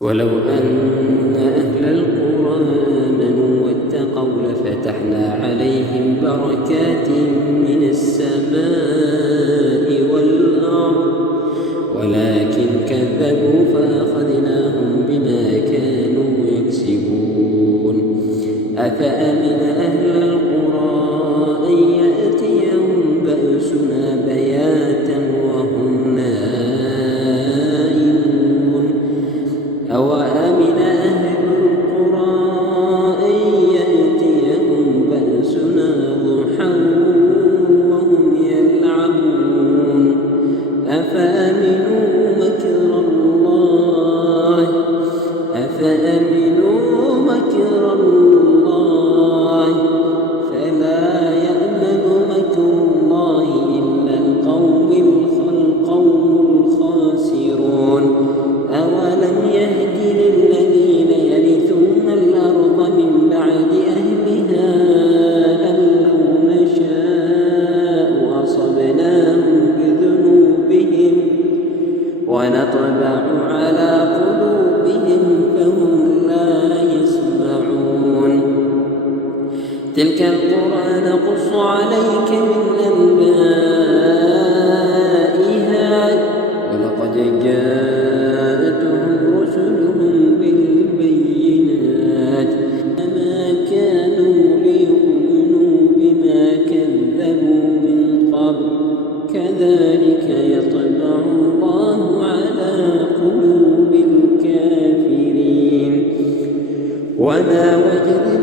ولو أن أهل القرى آمنوا واتقوا لفتحنا عليهم بركات من السماء والأرض ولكن كذبوا فأخذناهم بما كانوا يكسبون. أفأمن أهل القرى أن يأتيهم بأسنا بياتا وهم نائمون أوأمن أهل القرى أن يأتيهم بأسنا ضحى وهم يلعبون أفأمنوا مكر الله فلا يأمن مكر الله إلا القوم الخاسرون. أولم يهد للذين يرثون الأرض من بعد أهلها أن لو نشاء أصبناهم بذنوبهم ونطبع على قلوبهم فهم لا يسمعون. تلك القرى نقص عليك من أنبائها ولقد جاءتهم رسلهم بالبينات فما كانوا ليؤمنوا بما كذبوا من قبل كذلك يطبع الله على قلوب الكافرين. وما وجدنا